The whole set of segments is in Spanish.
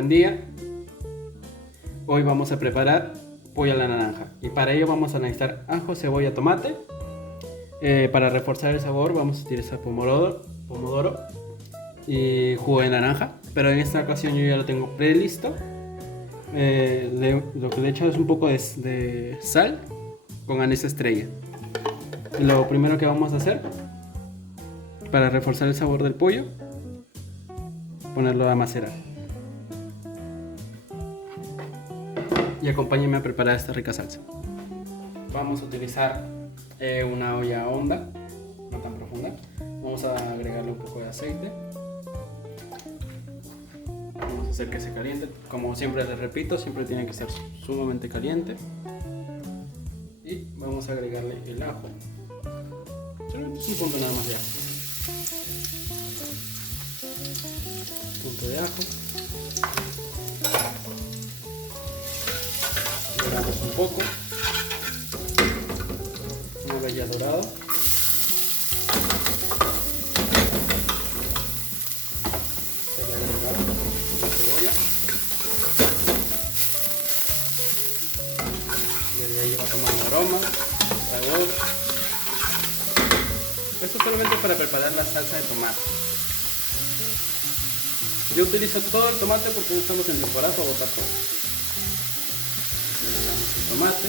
buen día. Hoy vamos a preparar pollo a la naranja y para ello vamos a necesitar ajo, cebolla, tomate. Para reforzar el sabor vamos a utilizar pomodoro y jugo de naranja, pero en esta ocasión yo ya lo tengo prelisto. Lo que le he hecho es un poco de sal con anís estrella. Lo primero que vamos a hacer para reforzar el sabor del pollo, ponerlo a macerar. Y acompáñenme a preparar esta rica salsa. Vamos a utilizar una olla honda, no tan profunda. Vamos a agregarle un poco de aceite. Vamos a hacer que se caliente. Como siempre les repito, siempre tiene que ser sumamente caliente. Y vamos a agregarle el ajo. Solamente un punto nada más de ajo. Un punto de ajo. Doramos un poco. Una vez ya dorado, se le agrega la cebolla. Desde ahí va tomando aroma, sabor. Esto solamente para preparar la salsa de tomate. Yo utilizo todo el tomate porque no estamos en temporada para botar todo. Le agregamos el tomate.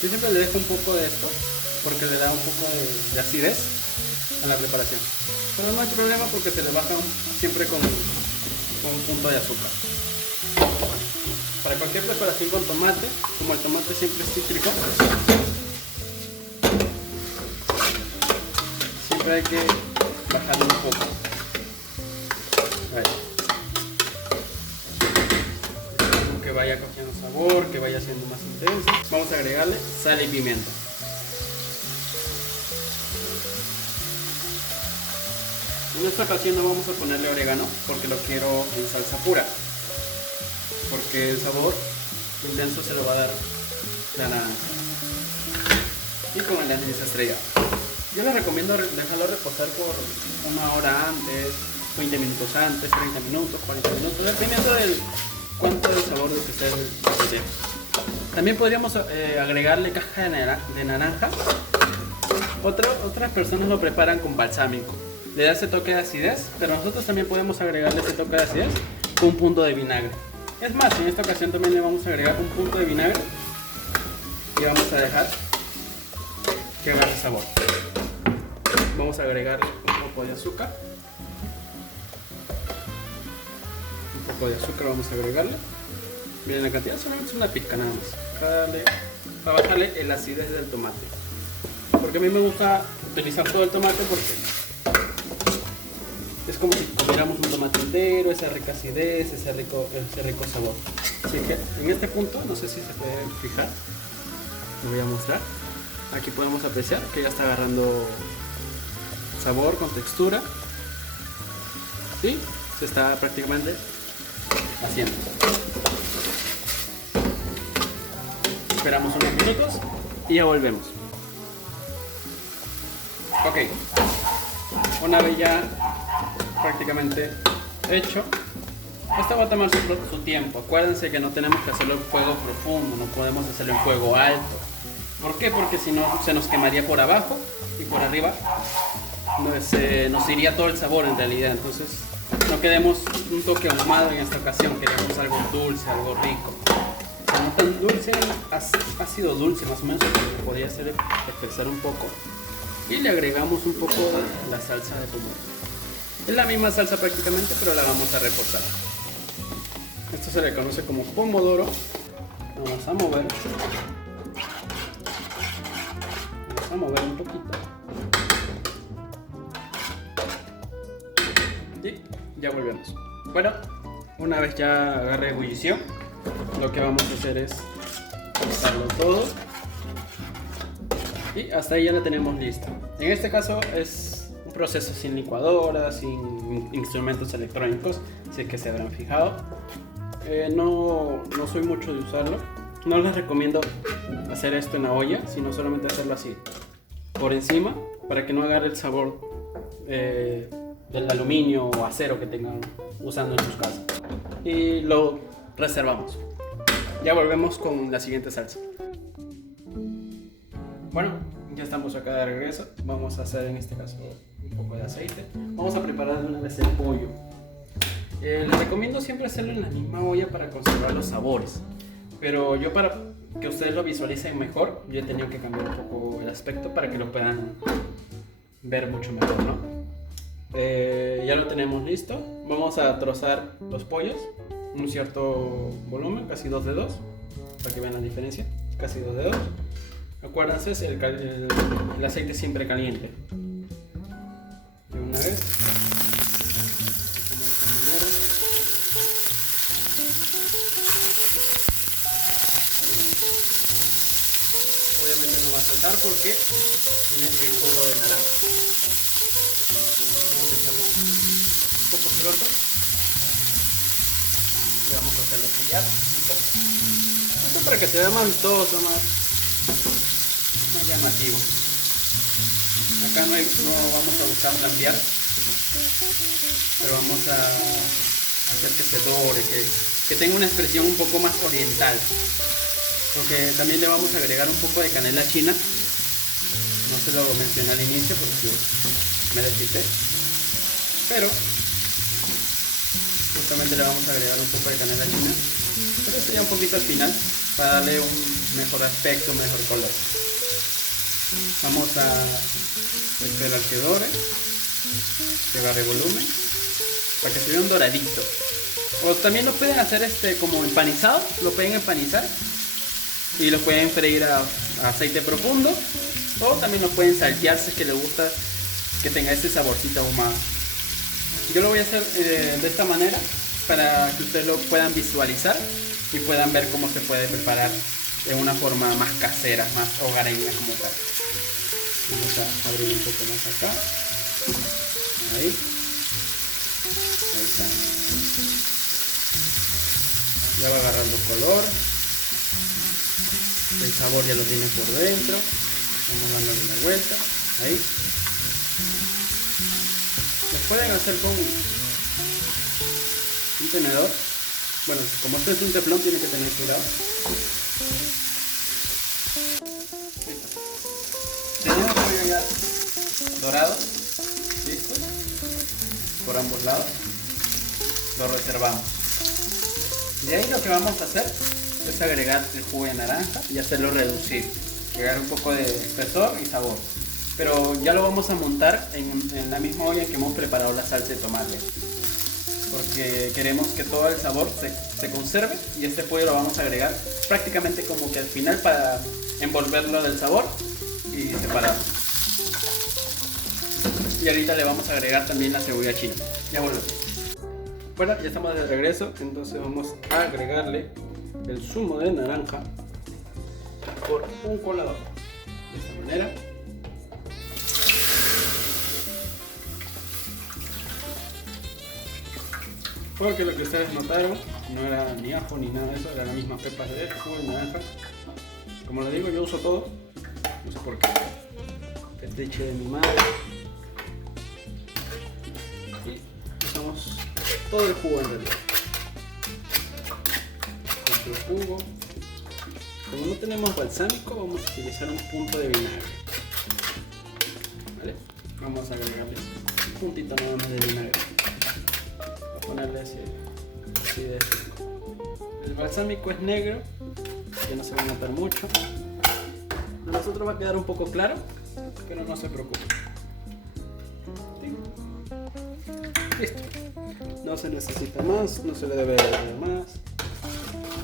Yo siempre le dejo un poco de esto porque le da un poco de acidez a la preparación. Pero no hay problema porque se le baja siempre con un punto de azúcar. Para cualquier preparación con tomate, como el tomate siempre es cítrico, siempre hay que bajarlo un poco. Que vaya cogiendo sabor, que vaya siendo más intenso. Vamos a agregarle sal y pimienta. En esta ocasión no vamos a ponerle orégano porque lo quiero en salsa pura, porque el sabor intenso se lo va a dar la naranja. Y con el anís estrellado. Yo les recomiendo dejarlo reposar por una hora antes, 20 minutos antes, 30 minutos, 40 minutos, dependiendo del cuánto del sabor de lo que ustedes deseen. También podríamos agregarle caja de naranja. Otras personas lo preparan con balsámico, le da ese toque de acidez, pero nosotros también podemos agregarle ese toque de acidez con un punto de vinagre. Es más, en esta ocasión también le vamos a agregar un punto de vinagre y vamos a dejar que agarre sabor. Vamos a agregar un poco de azúcar. Un poco de azúcar vamos a agregarle. Miren la cantidad, solamente es una pizca nada más. Para bajarle el acidez del tomate. Porque a mí me gusta utilizar todo el tomate porque es como si comiéramos un tomate entero, esa rica acidez, ese rico sabor. Así que en este punto, no sé si se puede fijar, lo voy a mostrar. Aquí podemos apreciar que ya está agarrando sabor con textura. ¿Sí? Se está prácticamente haciendo. Esperamos unos minutos y ya volvemos. Ok, una vez ya prácticamente hecho, esto va a tomar su tiempo. Acuérdense que no tenemos que hacerlo en fuego profundo, no podemos hacerlo en fuego alto. ¿Por qué? Porque si no se nos quemaría por abajo y por arriba nos iría todo el sabor en realidad. Entonces no queremos un toque ahumado en esta ocasión, queremos algo dulce, algo rico. O sea, no tan dulce, ácido dulce más o menos, porque podría ser espesar un poco. Y le agregamos un poco de la salsa de pomodoro. Es la misma salsa prácticamente, pero la vamos a reforzar. Esto se le conoce como pomodoro. Vamos a mover. Vamos a mover un poquito. Y ya volvemos. Bueno, una vez ya agarre ebullición, lo que vamos a hacer es mezclarlo todo. Y hasta ahí ya la tenemos lista. En este caso es un proceso sin licuadora, sin instrumentos electrónicos, si es que se habrán fijado. No soy mucho de usarlo. No les recomiendo hacer esto en la olla, sino solamente hacerlo así por encima, para que no agarre el sabor del aluminio o acero que tengan usando en sus casas. Y lo reservamos. Ya volvemos con la siguiente salsa. Bueno, ya estamos acá de regreso. Vamos a hacer en este caso un poco de aceite. Vamos a preparar de una vez el pollo. Les recomiendo siempre hacerlo en la misma olla para conservar los sabores. Pero yo, para que ustedes lo visualicen mejor, yo he tenido que cambiar un poco el aspecto para que lo puedan ver mucho mejor, ¿no? Ya lo tenemos listo. Vamos a trozar los pollos un cierto volumen, casi 2 dedos, para que vean la diferencia. Casi 2 dedos. Acuérdense, el aceite siempre caliente. De una vez. Dejamos de esta manera. Obviamente no va a saltar porque tiene el jugo de naranja. Vamos a echarle un poco trozo y vamos a hacerlo sellar un poco. Esto para que se vea más vistoso, más llamativo. Acá no vamos a usar cambiar, pero vamos a hacer que se dore, que tenga una expresión un poco más oriental. Porque también le vamos a agregar un poco de canela china. No se lo mencioné al inicio porque me desquité, pero justamente le vamos a agregar un poco de canela china, pero esto ya un poquito al final para darle un mejor aspecto, un mejor color. Vamos a esperar que dore, que agarre volumen, para que se vea un doradito. O también lo pueden hacer como empanizado, lo pueden empanizar y lo pueden freír a aceite profundo, o también lo pueden saltear si es que les gusta que tenga ese saborcito ahumado. Yo lo voy a hacer de esta manera para que ustedes lo puedan visualizar y puedan ver cómo se puede preparar de una forma más casera, más hogareña como tal. Vamos a abrir un poco más acá. Ahí está. Ya va agarrando color. El sabor ya lo tiene por dentro. Vamos dándole una vuelta. Ahí. Lo pueden hacer con un tenedor. Bueno, como este es un teflón, tiene que tener cuidado. Listo. Tenemos el pollo ya dorado. Listo. Por ambos lados. Lo reservamos. De ahí lo que vamos a hacer es agregar el jugo de naranja y hacerlo reducir. Agregar un poco de espesor y sabor. Pero ya lo vamos a montar en la misma olla en que hemos preparado la salsa de tomate. Porque queremos que todo el sabor se conserve y este pollo lo vamos a agregar prácticamente como que al final para envolverlo del sabor y separarlo. Y ahorita le vamos a agregar también la cebolla china. Ya volvemos. Bueno, ya estamos de regreso, entonces vamos a agregarle el zumo de naranja por un colador. De esta manera. Porque lo que ustedes notaron no era ni ajo ni nada de eso, era la misma pepa de jugo de naranja. Como les digo, yo uso todo, no sé por qué. Fetiche de mi madre. Y usamos todo el jugo en realidad. Nuestro jugo. Como no tenemos balsámico, vamos a utilizar un punto de vinagre. ¿Vale? Vamos a agregarle un puntito nada más de vinagre. Ponerle así de este. El balsámico es negro, que no se va a notar mucho. A nosotros va a quedar un poco claro, pero no se preocupe. Listo. No se necesita más, no se le debe agregar más.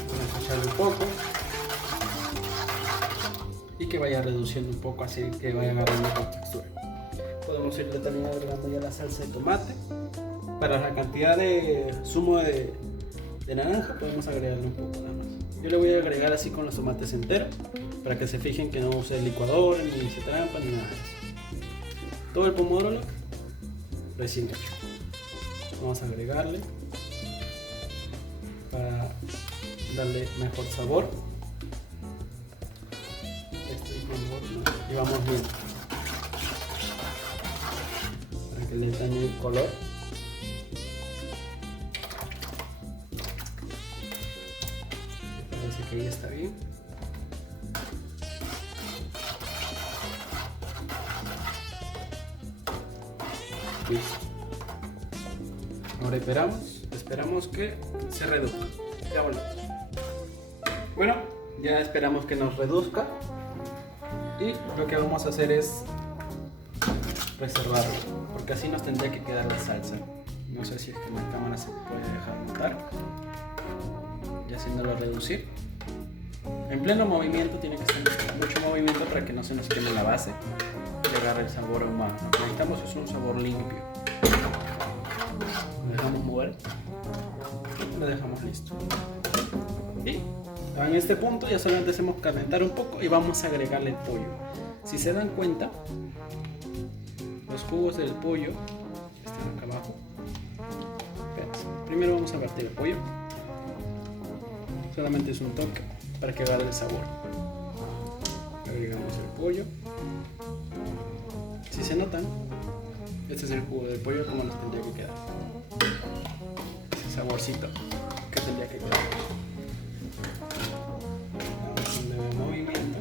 Vamos a echarle un poco y que vaya reduciendo un poco, así que vaya agarrando con textura. Podemos irle también agregando ya la salsa de tomate. Para la cantidad de zumo de naranja podemos agregarle un poco nada más. Yo le voy a agregar así con los tomates enteros para que se fijen que no use licuador, ni hice trampa, ni nada de eso. Todo el pomodoro recién hecho. Vamos a agregarle para darle mejor sabor. Y vamos bien para que le dañe el color. Ahí está bien. Listo. Ahora esperamos que se reduzca. Ya volvemos. Bueno, ya esperamos que nos reduzca. Y lo que vamos a hacer es reservarlo, porque así nos tendría que quedar la salsa. No sé si es que en la cámara se puede dejar notar. Y haciéndolo reducir. En pleno movimiento, tiene que ser mucho movimiento para que no se nos queme la base y agarre el sabor ahumado. Lo que necesitamos es un sabor limpio. Lo dejamos mover. Lo dejamos listo. Y en este punto ya solamente hacemos calentar un poco y vamos a agregarle el pollo. Si se dan cuenta, los jugos del pollo están acá abajo. Primero vamos a vertir el pollo. Solamente es un toque para que agarre el sabor. Agregamos el pollo. Si se notan, este es el jugo del pollo como nos tendría que quedar. Ese saborcito que tendría que quedar. Damos un leve movimiento.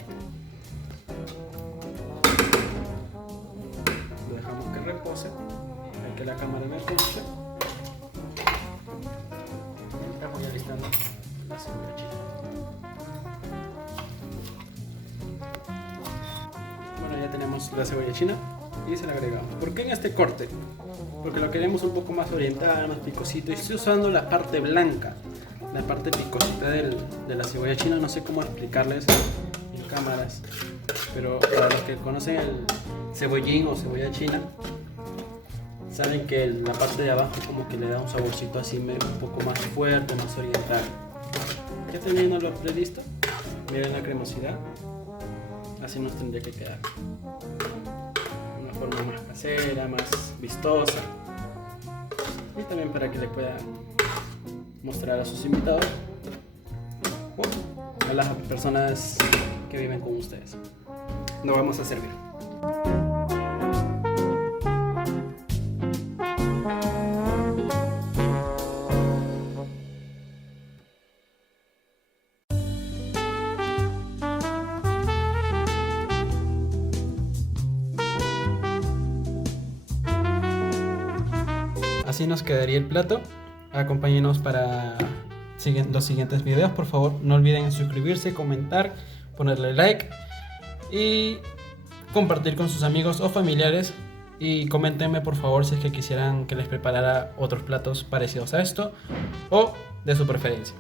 Lo dejamos que repose. Hay que la cámara me escuche. Estamos ya listando la cebolla china. Bueno, ya tenemos la cebolla china y se la agregamos. ¿Por qué en este corte? Porque lo queremos un poco más oriental, más picosito. Y estoy usando la parte blanca, la parte picosita de la cebolla china. No sé cómo explicarles en cámaras, pero para los que conocen el cebollín o cebolla china, saben que la parte de abajo como que le da un saborcito así un poco más fuerte, más oriental. Ya teniéndolo listo, miren la cremosidad, así nos tendría que quedar. Una forma más casera, más vistosa. Y también para que le puedan mostrar a sus invitados o a las personas que viven con ustedes. Nos vamos a servir. Así nos quedaría el plato. Acompáñenos para los siguientes videos. Por favor, no olviden suscribirse, comentar, ponerle like y compartir con sus amigos o familiares. Y coméntenme por favor si es que quisieran que les preparara otros platos parecidos a esto o de su preferencia.